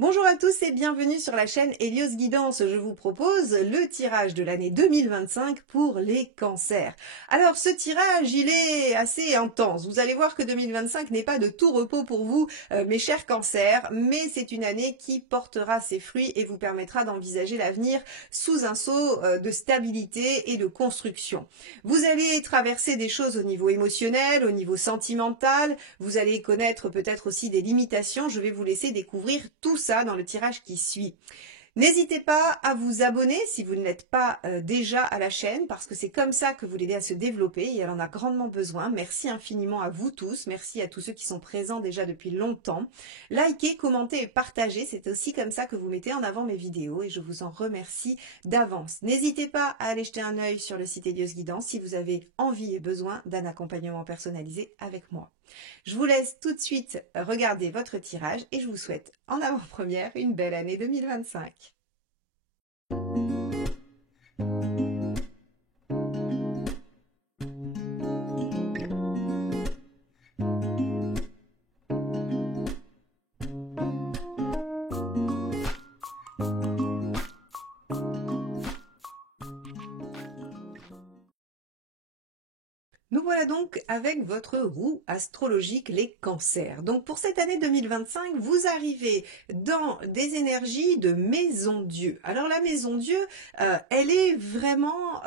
Bonjour à tous et bienvenue sur la chaîne Hélios Guidance. Je vous propose le tirage de l'année 2025 pour les cancers. Alors ce tirage, il est assez intense. Vous allez voir que 2025 n'est pas de tout repos pour vous, mes chers cancers, mais c'est une année qui portera ses fruits et vous permettra d'envisager l'avenir sous un sceau de stabilité et de construction. Vous allez traverser des choses au niveau émotionnel, au niveau sentimental, vous allez connaître peut-être aussi des limitations. Je vais vous laisser découvrir tout ça dans le tirage qui suit. N'hésitez pas à vous abonner si vous ne l'êtes pas déjà à la chaîne, parce que c'est comme ça que vous l'aidez à se développer et elle en a grandement besoin. Merci infiniment à vous tous, merci à tous ceux qui sont présents déjà depuis longtemps. Likez, commentez et partagez, c'est aussi comme ça que vous mettez en avant mes vidéos et je vous en remercie d'avance. N'hésitez pas à aller jeter un œil sur le site Hélios Guidance si vous avez envie et besoin d'un accompagnement personnalisé avec moi. Je vous laisse tout de suite regarder votre tirage et je vous souhaite en avant-première une belle année 2025. Nous voilà donc avec votre roue astrologique, les cancers. Donc pour cette année 2025, vous arrivez dans des énergies de maison Dieu. Alors la maison Dieu, elle est vraiment,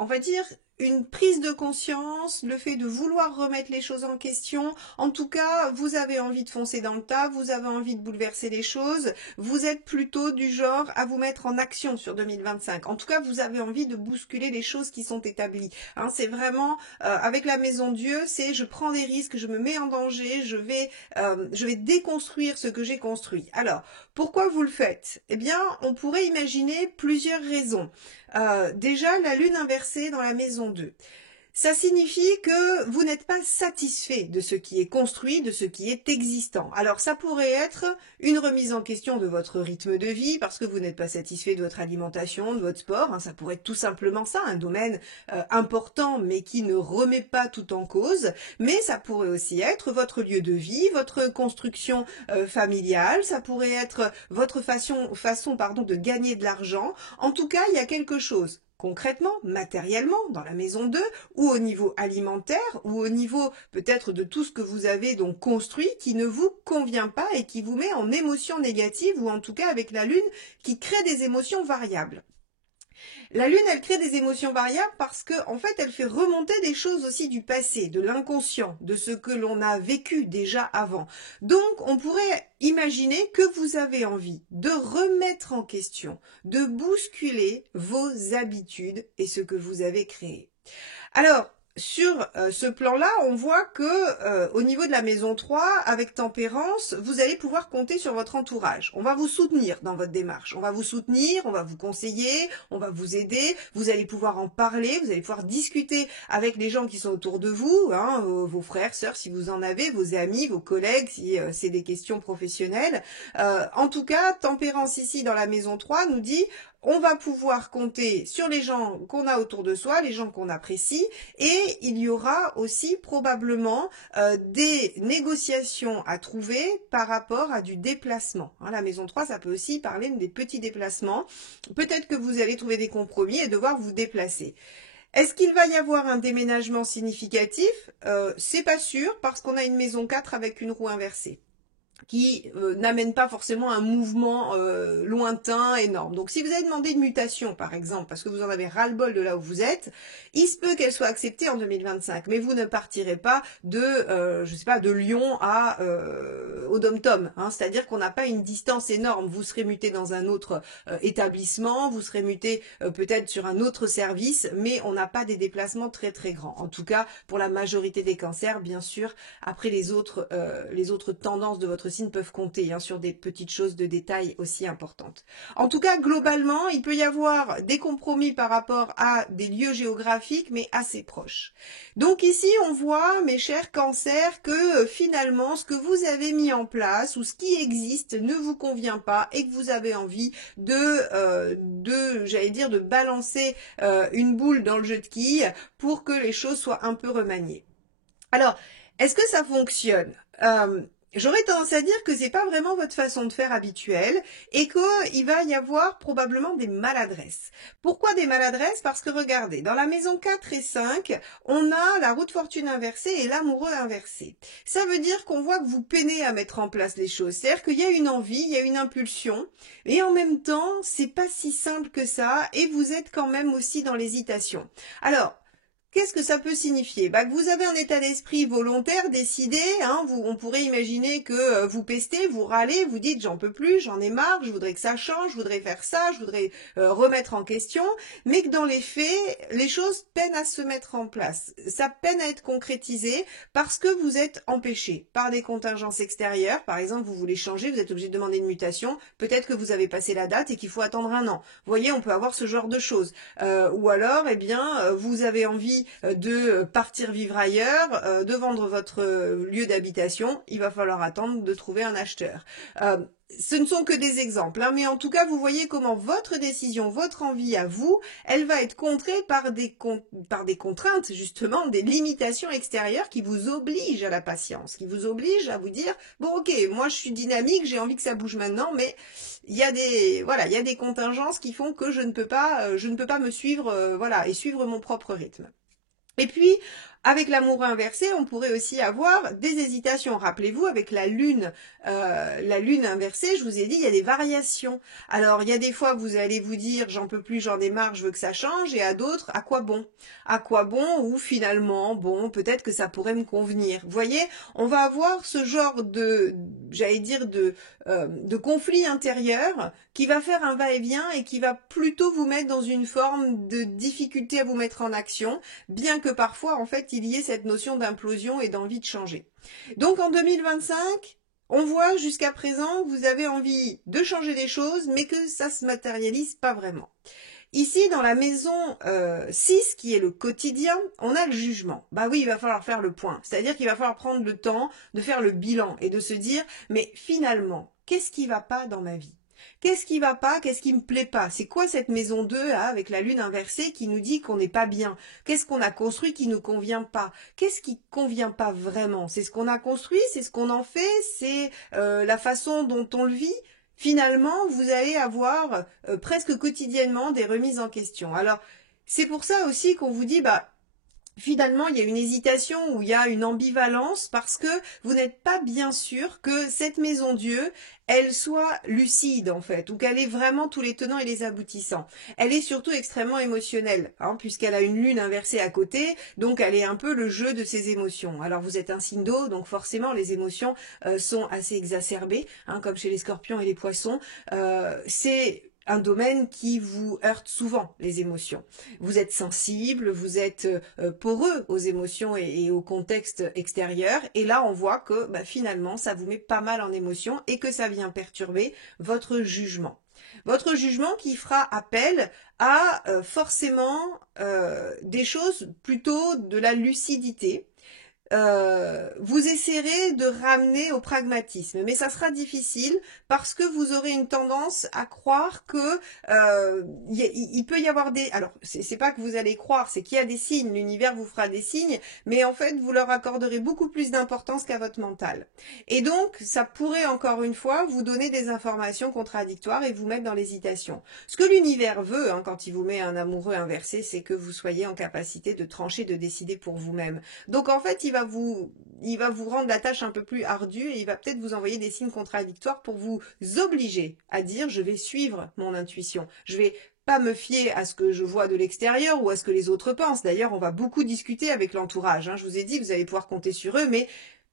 on va dire, une prise de conscience, le fait de vouloir remettre les choses en question. En tout cas, vous avez envie de foncer dans le tas, vous avez envie de bouleverser les choses. Vous êtes plutôt du genre à vous mettre en action sur 2025. En tout cas, vous avez envie de bousculer les choses qui sont établies. Hein, c'est vraiment, avec la maison Dieu, c'est je prends des risques, je me mets en danger, je vais déconstruire ce que j'ai construit. Alors, pourquoi vous le faites? Eh bien, on pourrait imaginer plusieurs raisons. Déjà, la lune inversée dans la maison 2. Ça signifie que vous n'êtes pas satisfait de ce qui est construit, de ce qui est existant. Alors ça pourrait être une remise en question de votre rythme de vie parce que vous n'êtes pas satisfait de votre alimentation, de votre sport. Hein, ça pourrait être tout simplement ça, un domaine important mais qui ne remet pas tout en cause. Mais ça pourrait aussi être votre lieu de vie, votre construction familiale. Ça pourrait être votre façon de gagner de l'argent. En tout cas, il y a quelque chose. Concrètement, matériellement, dans la maison 2, ou au niveau alimentaire, ou au niveau peut-être de tout ce que vous avez donc construit qui ne vous convient pas et qui vous met en émotions négatives, ou en tout cas avec la lune qui crée des émotions variables. La lune, elle crée des émotions variables parce que, en fait, elle fait remonter des choses aussi du passé, de l'inconscient, de ce que l'on a vécu déjà avant. Donc, on pourrait imaginer que vous avez envie de remettre en question, de bousculer vos habitudes et ce que vous avez créé. Alors, sur ce plan-là, on voit que au niveau de la maison 3, avec tempérance, vous allez pouvoir compter sur votre entourage. On va vous soutenir dans votre démarche. On va vous soutenir, on va vous conseiller, on va vous aider. Vous allez pouvoir en parler, vous allez pouvoir discuter avec les gens qui sont autour de vous, hein, vos frères, sœurs, si vous en avez, vos amis, vos collègues, si c'est des questions professionnelles. En tout cas, tempérance ici dans la maison 3 nous dit on va pouvoir compter sur les gens qu'on a autour de soi, les gens qu'on apprécie, et il y aura aussi probablement des négociations à trouver par rapport à du déplacement. Hein, la maison 3, ça peut aussi parler des petits déplacements. Peut-être que vous allez trouver des compromis et devoir vous déplacer. Est-ce qu'il va y avoir un déménagement significatif? C'est pas sûr, parce qu'on a une maison 4 avec une roue inversée qui n'amène pas forcément un mouvement lointain, énorme. Donc si vous avez demandé une mutation, par exemple, parce que vous en avez ras-le-bol de là où vous êtes, il se peut qu'elle soit acceptée en 2025, mais vous ne partirez pas de, je sais pas, de Lyon à au Dom-Tom, hein, c'est-à-dire qu'on n'a pas une distance énorme. Vous serez muté dans un autre établissement, vous serez muté peut-être sur un autre service, mais on n'a pas des déplacements très très grands. En tout cas, pour la majorité des cancers, bien sûr. Après les autres tendances de votre signe peuvent compter hein, sur des petites choses de détail aussi importantes. En tout cas, globalement, il peut y avoir des compromis par rapport à des lieux géographiques, mais assez proches. Donc ici, on voit, mes chers cancers, que finalement, ce que vous avez mis en place ou ce qui existe ne vous convient pas et que vous avez envie j'allais dire, de balancer une boule dans le jeu de quilles pour que les choses soient un peu remaniées. Alors, est-ce que ça fonctionne? j'aurais tendance à dire que c'est pas vraiment votre façon de faire habituelle et qu'il va y avoir probablement des maladresses. Pourquoi des maladresses? Parce que regardez, dans la maison 4 et 5, on a la roue de fortune inversée et l'amoureux inversé. Ça veut dire qu'on voit que vous peinez à mettre en place les choses. C'est-à-dire qu'il y a une envie, il y a une impulsion, et en même temps, c'est pas si simple que ça, et vous êtes quand même aussi dans l'hésitation. Alors, qu'est-ce que ça peut signifier? Que vous avez un état d'esprit volontaire, décidé, hein, on pourrait imaginer que vous pestez, vous râlez, vous dites j'en peux plus, j'en ai marre, je voudrais que ça change, je voudrais faire ça, je voudrais remettre en question, mais que dans les faits, les choses peinent à se mettre en place. Ça peine à être concrétisé parce que vous êtes empêché par des contingences extérieures. Par exemple, vous voulez changer, vous êtes obligé de demander une mutation, peut-être que vous avez passé la date et qu'il faut attendre un an. Vous voyez, on peut avoir ce genre de choses. Ou alors, eh bien, vous avez envie de partir vivre ailleurs, de vendre votre lieu d'habitation, il va falloir attendre de trouver un acheteur. Ce ne sont que des exemples, hein, mais en tout cas, vous voyez comment votre décision, votre envie à vous, elle va être contrée par des contraintes, justement, des limitations extérieures qui vous obligent à la patience, qui vous obligent à vous dire, bon ok, moi je suis dynamique, j'ai envie que ça bouge maintenant, mais il y a des contingences qui font que je ne peux pas me suivre, voilà, et suivre mon propre rythme. Et puis, avec l'amour inversé, on pourrait aussi avoir des hésitations. Rappelez-vous, avec la lune inversée, je vous ai dit, il y a des variations. Alors, il y a des fois, vous allez vous dire, j'en peux plus, j'en ai marre, je veux que ça change, et à d'autres, à quoi bon? À quoi bon? Ou finalement, bon, peut-être que ça pourrait me convenir. Vous voyez, on va avoir ce genre j'allais dire, de conflit intérieur qui va faire un va-et-vient et qui va plutôt vous mettre dans une forme de difficulté à vous mettre en action, bien que parfois, en fait, il y ait cette notion d'implosion et d'envie de changer. Donc en 2025, on voit jusqu'à présent que vous avez envie de changer des choses, mais que ça se matérialise pas vraiment. Ici, dans la maison 6, qui est le quotidien, on a le jugement. Bah oui, il va falloir faire le point. C'est-à-dire qu'il va falloir prendre le temps de faire le bilan et de se dire, mais finalement, qu'est-ce qui va pas dans ma vie? Qu'est-ce qui va pas? Qu'est-ce qui me plaît pas? C'est quoi cette maison 2 là, avec la lune inversée qui nous dit qu'on n'est pas bien? Qu'est-ce qu'on a construit qui nous convient pas? Qu'est-ce qui convient pas vraiment? C'est ce qu'on a construit? C'est ce qu'on en fait? C'est la façon dont on le vit? Finalement, vous allez avoir presque quotidiennement des remises en question. Alors, c'est pour ça aussi qu'on vous dit, finalement, il y a une hésitation ou il y a une ambivalence parce que vous n'êtes pas bien sûr que cette maison Dieu, elle soit lucide en fait, ou qu'elle ait vraiment tous les tenants et les aboutissants. Elle est surtout extrêmement émotionnelle, hein, puisqu'elle a une lune inversée à côté, donc elle est un peu le jeu de ses émotions. Alors vous êtes un signe d'eau, donc forcément les émotions sont assez exacerbées, hein, comme chez les scorpions et les poissons. C'est un domaine qui vous heurte souvent, les émotions. Vous êtes sensible, vous êtes poreux aux émotions et au contexte extérieur. Et là, on voit que finalement, ça vous met pas mal en émotion et que ça vient perturber votre jugement. Votre jugement qui fera appel à forcément des choses plutôt de la lucidité. Vous essaierez de ramener au pragmatisme, mais ça sera difficile parce que vous aurez une tendance à croire que il peut y avoir des... Alors, c'est pas que vous allez croire, c'est qu'il y a des signes, l'univers vous fera des signes, mais en fait, vous leur accorderez beaucoup plus d'importance qu'à votre mental. Et donc, ça pourrait encore une fois vous donner des informations contradictoires et vous mettre dans l'hésitation. Ce que l'univers veut, hein, quand il vous met un amoureux inversé, c'est que vous soyez en capacité de trancher, de décider pour vous-même. Donc, en fait, il va vous rendre la tâche un peu plus ardue et il va peut-être vous envoyer des signes contradictoires pour vous obliger à dire je vais suivre mon intuition, je vais pas me fier à ce que je vois de l'extérieur ou à ce que les autres pensent. D'ailleurs, on va beaucoup discuter avec l'entourage, hein. Je vous ai dit, vous allez pouvoir compter sur eux, mais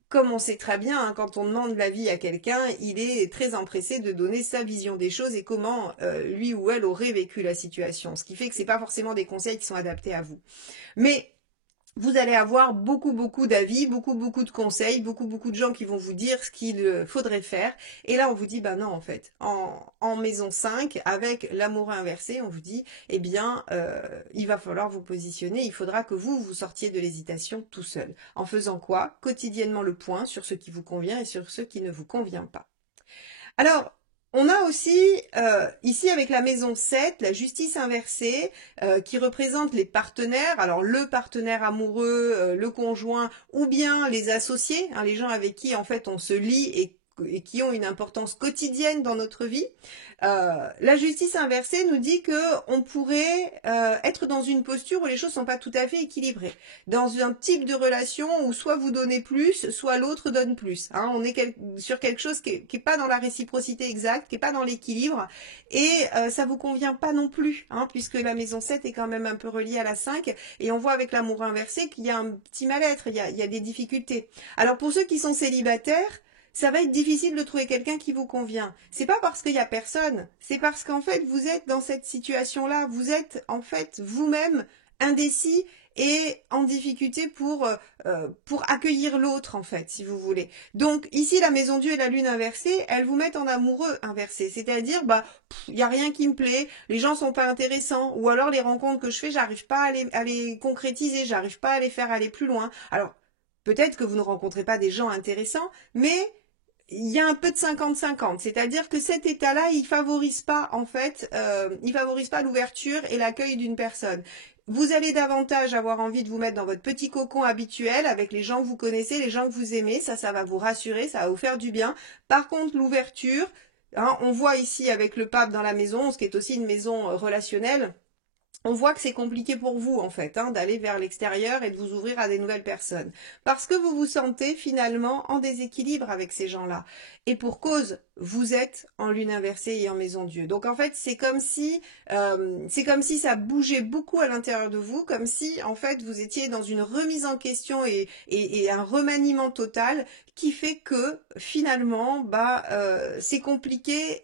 comme on sait très bien, hein, quand on demande l'avis à quelqu'un, il est très empressé de donner sa vision des choses et comment lui ou elle aurait vécu la situation. Ce qui fait que c'est pas forcément des conseils qui sont adaptés à vous. Mais vous allez avoir beaucoup d'avis, beaucoup de conseils, beaucoup de gens qui vont vous dire ce qu'il faudrait faire. Et là, on vous dit, non, en fait, en maison 5, avec l'amour inversé, on vous dit, eh bien, il va falloir vous positionner, il faudra que vous sortiez de l'hésitation tout seul. En faisant quoi? Quotidiennement le point sur ce qui vous convient et sur ce qui ne vous convient pas. Alors, On a aussi, ici avec la maison 7, la justice inversée, qui représente les partenaires, alors le partenaire amoureux, le conjoint, ou bien les associés, hein, les gens avec qui en fait on se lie et qui ont une importance quotidienne dans notre vie. La justice inversée nous dit que on pourrait être dans une posture où les choses sont pas tout à fait équilibrées, dans un type de relation où soit vous donnez plus, soit l'autre donne plus. Hein. On est sur quelque chose qui est pas dans la réciprocité exacte, qui est pas dans l'équilibre, et ça vous convient pas non plus, hein, puisque la maison 7 est quand même un peu reliée à la 5, et on voit avec l'amour inversé qu'il y a un petit mal-être, il y a des difficultés. Alors pour ceux qui sont célibataires, ça va être difficile de trouver quelqu'un qui vous convient. C'est pas parce qu'il y a personne, c'est parce qu'en fait vous êtes dans cette situation-là, vous êtes en fait vous-même indécis et en difficulté pour accueillir l'autre en fait, si vous voulez. Donc ici la maison Dieu et la lune inversée, elles vous mettent en amoureux inversé, c'est-à-dire bah il y a rien qui me plaît, les gens sont pas intéressants, ou alors les rencontres que je fais, j'arrive pas à les concrétiser, j'arrive pas à les faire aller plus loin. Alors peut-être que vous ne rencontrez pas des gens intéressants, mais il y a un peu de 50-50, c'est-à-dire que cet état-là, il favorise pas en fait, il favorise pas l'ouverture et l'accueil d'une personne. Vous allez davantage avoir envie de vous mettre dans votre petit cocon habituel avec les gens que vous connaissez, les gens que vous aimez, ça va vous rassurer, ça va vous faire du bien. Par contre, l'ouverture, hein, on voit ici avec le pape dans la maison, ce qui est aussi une maison relationnelle, on voit que c'est compliqué pour vous en fait, hein, d'aller vers l'extérieur et de vous ouvrir à des nouvelles personnes. Parce que vous vous sentez finalement en déséquilibre avec ces gens-là. Et pour cause, vous êtes en lune inversée et en maison Dieu. Donc en fait, c'est comme si ça bougeait beaucoup à l'intérieur de vous, comme si en fait vous étiez dans une remise en question et un remaniement total qui fait que finalement, c'est compliqué.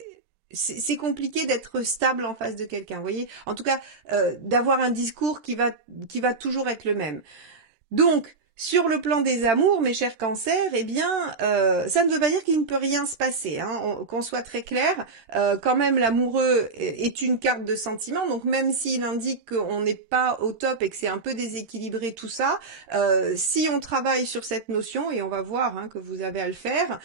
C'est compliqué d'être stable en face de quelqu'un, vous voyez. En tout cas, d'avoir un discours qui va toujours être le même. Donc, sur le plan des amours, mes chers cancers, eh bien, ça ne veut pas dire qu'il ne peut rien se passer, hein, qu'on soit très clair. Quand même, l'amoureux est une carte de sentiment, donc même s'il indique qu'on n'est pas au top et que c'est un peu déséquilibré tout ça, si on travaille sur cette notion, et on va voir hein, que vous avez à le faire,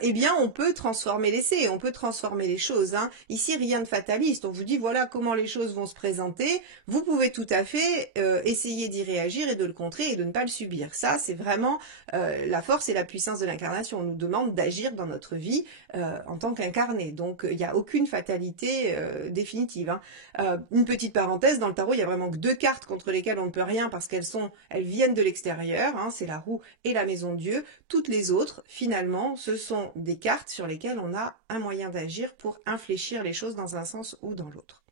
eh bien, on peut transformer l'essai, on peut transformer les choses. Hein. Ici, rien de fataliste. On vous dit voilà comment les choses vont se présenter. Vous pouvez tout à fait essayer d'y réagir et de le contrer et de ne pas le subir. Ça, c'est vraiment la force et la puissance de l'incarnation. On nous demande d'agir dans notre vie en tant qu'incarné. Donc, il n'y a aucune fatalité définitive. Hein. Une petite parenthèse, dans le tarot, il n'y a vraiment que 2 cartes contre lesquelles on ne peut rien parce elles viennent de l'extérieur. Hein, c'est la roue et la maison de Dieu. Toutes les autres, finalement, ce sont des cartes sur lesquelles on a un moyen d'agir pour infléchir les choses dans un sens ou dans l'autre.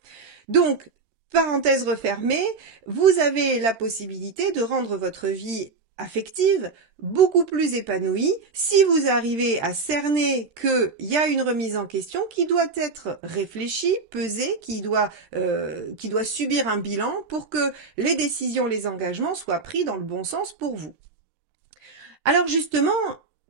Donc, parenthèse refermée, vous avez la possibilité de rendre votre vie affective beaucoup plus épanouie si vous arrivez à cerner qu'il y a une remise en question qui doit être réfléchie, pesée, qui doit subir un bilan pour que les décisions, les engagements soient pris dans le bon sens pour vous. Alors justement,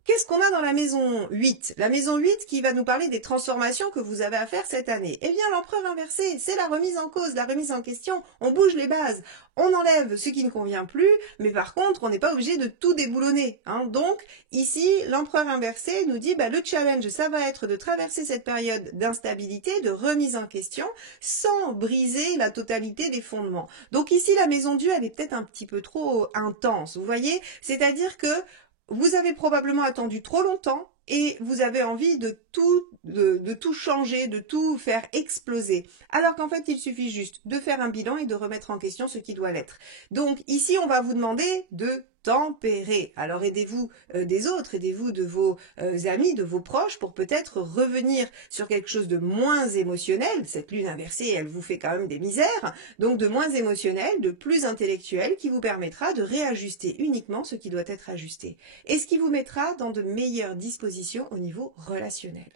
qu'est-ce qu'on a dans la maison 8? La maison 8 qui va nous parler des transformations que vous avez à faire cette année. Eh bien, l'empereur inversé, c'est la remise en cause, la remise en question. On bouge les bases. On enlève ce qui ne convient plus, mais par contre, on n'est pas obligé de tout déboulonner. Hein. Donc, ici, l'empereur inversé nous dit, le challenge, ça va être de traverser cette période d'instabilité, de remise en question, sans briser la totalité des fondements. Donc ici, la maison Dieu, elle est peut-être un petit peu trop intense, vous voyez? C'est-à-dire que vous avez probablement attendu trop longtemps et vous avez envie de tout changer, de tout faire exploser. Alors qu'en fait, il suffit juste de faire un bilan et de remettre en question ce qui doit l'être. Donc ici, on va vous demander de tempérer. Alors aidez-vous des autres, aidez-vous de vos amis, de vos proches pour peut-être revenir sur quelque chose de moins émotionnel. Cette lune inversée, elle vous fait quand même des misères. Donc de moins émotionnel, de plus intellectuel qui vous permettra de réajuster uniquement ce qui doit être ajusté. Et ce qui vous mettra dans de meilleures dispositions au niveau relationnel.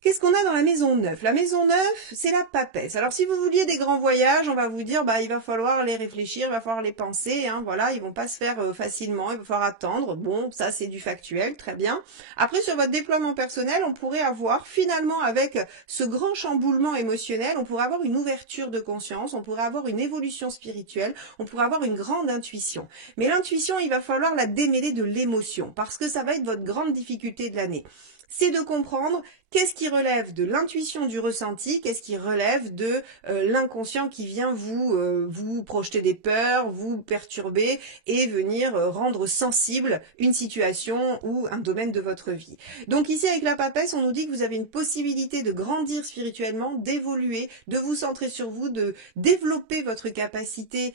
Qu'est-ce qu'on a dans la maison 9? La maison 9, c'est la papesse. Alors, si vous vouliez des grands voyages, on va vous dire, il va falloir les réfléchir, il va falloir les penser, hein, voilà, ils vont pas se faire facilement, il va falloir attendre. Bon, ça, c'est du factuel, très bien. Après, sur votre déploiement personnel, on pourrait avoir, finalement, avec ce grand chamboulement émotionnel, on pourrait avoir une ouverture de conscience, on pourrait avoir une évolution spirituelle, on pourrait avoir une grande intuition. Mais l'intuition, il va falloir la démêler de l'émotion, parce que ça va être votre grande difficulté de l'année. C'est de comprendre Qu'est-ce qui relève de l'intuition, du ressenti? Qu'est-ce qui relève de l'inconscient qui vient vous projeter des peurs, vous perturber et venir rendre sensible une situation ou un domaine de votre vie? Donc ici, avec la papesse, on nous dit que vous avez une possibilité de grandir spirituellement, d'évoluer, de vous centrer sur vous, de développer votre capacité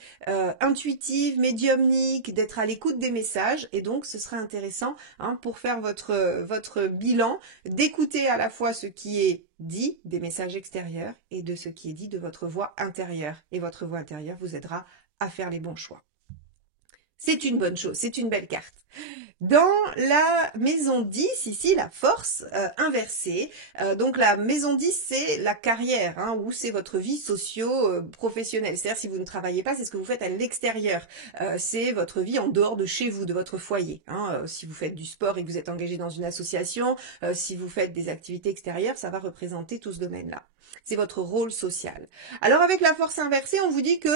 intuitive, médiumnique, d'être à l'écoute des messages. Et donc, ce sera intéressant pour faire votre bilan, d'écouter à la fois ce qui est dit des messages extérieurs et de ce qui est dit de votre voix intérieure. Et votre voix intérieure vous aidera à faire les bons choix. C'est une bonne chose, c'est une belle carte. Dans la maison 10, ici, la force inversée. Donc la maison 10, c'est la carrière, ou c'est votre vie socio-professionnelle. C'est-à-dire si vous ne travaillez pas, c'est ce que vous faites à l'extérieur. C'est votre vie en dehors de chez vous, de votre foyer. Si vous faites du sport et que vous êtes engagé dans une association, si vous faites des activités extérieures, ça va représenter tout ce domaine-là. C'est votre rôle social. Alors avec la force inversée, on vous dit que,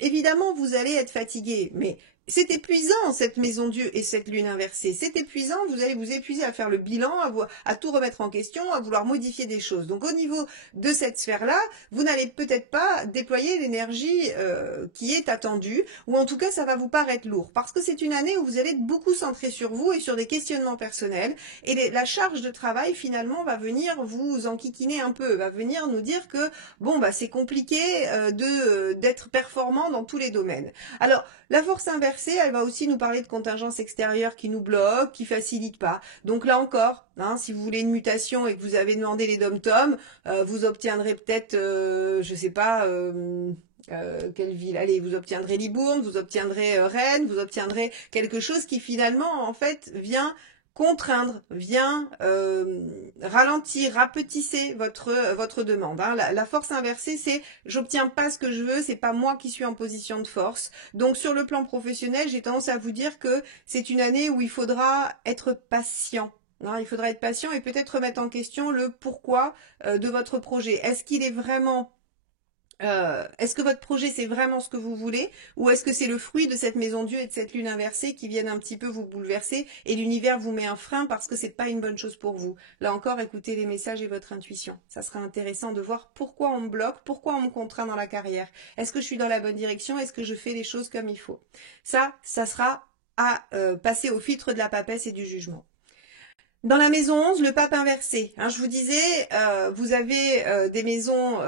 évidemment, vous allez être fatigué, mais c'est épuisant, cette maison Dieu et cette lune inversée. C'est épuisant, vous allez vous épuiser à faire le bilan, à tout remettre en question, à vouloir modifier des choses. Donc au niveau de cette sphère-là, vous n'allez peut-être pas déployer l'énergie qui est attendue, ou en tout cas ça va vous paraître lourd, parce que c'est une année où vous allez être beaucoup centré sur vous et sur des questionnements personnels, et la charge de travail finalement va venir vous enquiquiner un peu, va venir nous dire que c'est compliqué d'être performant dans tous les domaines. Alors, la force inversée, elle va aussi nous parler de contingences extérieures qui nous bloquent, qui facilitent pas. Donc là encore, si vous voulez une mutation et que vous avez demandé les dom-toms, vous obtiendrez peut-être, je sais pas, quelle ville? Allez, vous obtiendrez Libourne, vous obtiendrez Rennes, vous obtiendrez quelque chose qui finalement, en fait, vient contraindre, vient ralentir, rapetisser votre demande. La force inversée, c'est j'obtiens pas ce que je veux, c'est pas moi qui suis en position de force. Donc sur le plan professionnel, j'ai tendance à vous dire que c'est une année où il faudra être patient. Il faudra être patient et peut-être remettre en question le pourquoi de votre projet. Est-ce qu'il est vraiment est-ce que votre projet c'est vraiment ce que vous voulez, ou est-ce que c'est le fruit de cette maison Dieu et de cette lune inversée qui viennent un petit peu vous bouleverser et l'univers vous met un frein parce que c'est pas une bonne chose pour vous? Là encore, écoutez les messages et votre intuition. Ça sera intéressant de voir pourquoi on me bloque, pourquoi on me contraint dans la carrière. Est-ce que je suis dans la bonne direction? Est-ce que je fais les choses comme il faut? Ça sera à passer au filtre de la papesse et du jugement. Dans la maison 11, le pape inversé. Je vous disais, vous avez des maisons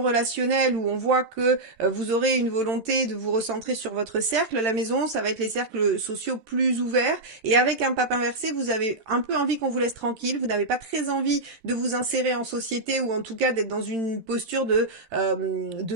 relationnelles où on voit que vous aurez une volonté de vous recentrer sur votre cercle. La maison 11, ça va être les cercles sociaux plus ouverts. Et avec un pape inversé, vous avez un peu envie qu'on vous laisse tranquille. Vous n'avez pas très envie de vous insérer en société ou en tout cas d'être dans une posture de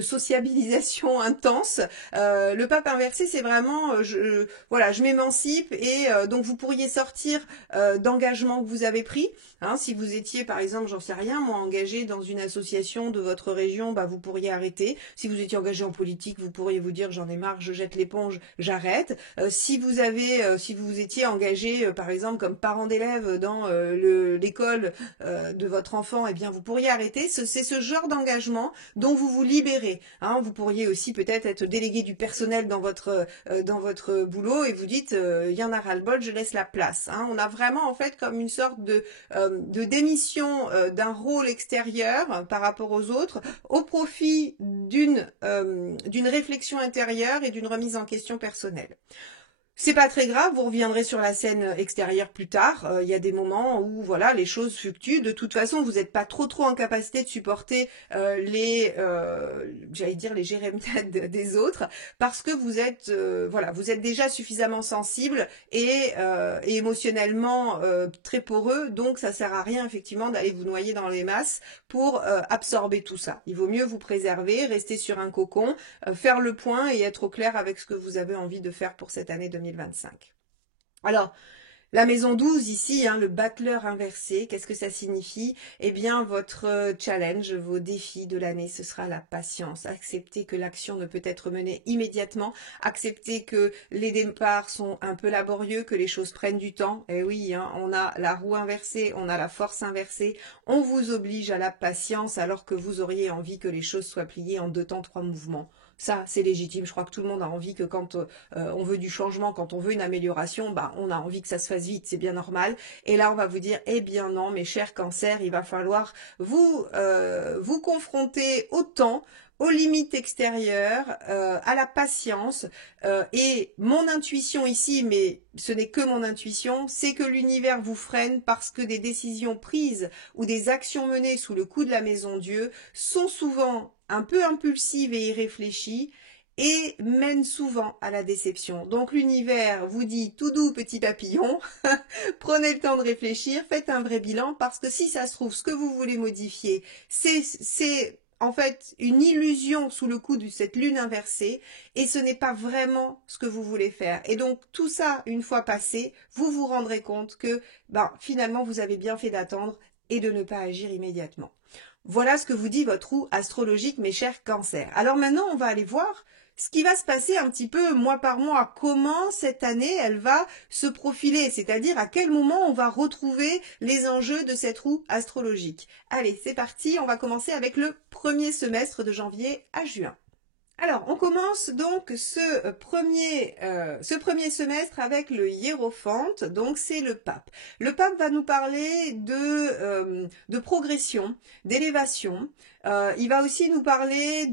sociabilisation intense. Le pape inversé, c'est vraiment, je m'émancipe et donc vous pourriez sortir d'engagement que vous avez pris. Si vous étiez, par exemple, j'en sais rien, moi, engagé dans une association de votre région, vous pourriez arrêter. Si vous étiez engagé en politique, vous pourriez vous dire j'en ai marre, je jette l'éponge, j'arrête. Si vous étiez engagé, par exemple, comme parent d'élève dans l'école de votre enfant, eh bien, vous pourriez arrêter. C'est ce genre d'engagement dont vous vous libérez. Vous pourriez aussi peut-être être délégué du personnel dans votre boulot et vous dites il y en a ras-le-bol, je laisse la place. On a vraiment en fait comme une sorte de démission d'un rôle extérieur par rapport aux autres au profit d'une réflexion intérieure et d'une remise en question personnelle. C'est pas très grave, vous reviendrez sur la scène extérieure plus tard. Il y a des moments où les choses fluctuent. De toute façon, vous n'êtes pas trop en capacité de supporter les jérémiades des autres parce que vous êtes déjà suffisamment sensible et émotionnellement très poreux. Donc ça sert à rien effectivement d'aller vous noyer dans les masses pour absorber tout ça. Il vaut mieux vous préserver, rester sur un cocon, faire le point et être au clair avec ce que vous avez envie de faire pour cette année 2025. Alors, la maison 12 ici, le battleur inversé, qu'est-ce que ça signifie? Eh bien, votre challenge, vos défis de l'année, ce sera la patience. Accepter que l'action ne peut être menée immédiatement, accepter que les départs sont un peu laborieux, que les choses prennent du temps. Eh oui, on a la roue inversée, on a la force inversée, on vous oblige à la patience alors que vous auriez envie que les choses soient pliées en 2 temps, 3 mouvements. Ça, c'est légitime. Je crois que tout le monde a envie que quand on veut du changement, quand on veut une amélioration, bah, on a envie que ça se fasse vite, c'est bien normal. Et là, on va vous dire, eh bien non, mes chers cancers, il va falloir vous confronter au temps, aux limites extérieures, à la patience. Et mon intuition ici, mais ce n'est que mon intuition, c'est que l'univers vous freine parce que des décisions prises ou des actions menées sous le coup de la maison Dieu sont souvent un peu impulsives et irréfléchies et mènent souvent à la déception. Donc l'univers vous dit tout doux petit papillon, prenez le temps de réfléchir, faites un vrai bilan parce que si ça se trouve, ce que vous voulez modifier, c'est en fait une illusion sous le coup de cette lune inversée et ce n'est pas vraiment ce que vous voulez faire. Et donc tout ça, une fois passé, vous vous rendrez compte que finalement vous avez bien fait d'attendre et de ne pas agir immédiatement. Voilà ce que vous dit votre roue astrologique, mes chers cancers. Alors maintenant, on va aller voir ce qui va se passer un petit peu mois par mois, comment cette année elle va se profiler, c'est-à-dire à quel moment on va retrouver les enjeux de cette roue astrologique. Allez, c'est parti, on va commencer avec le premier semestre de janvier à juin. Alors, on commence donc ce premier semestre avec le hiérophante, donc c'est le pape. Le pape va nous parler de progression, d'élévation. Il va aussi nous parler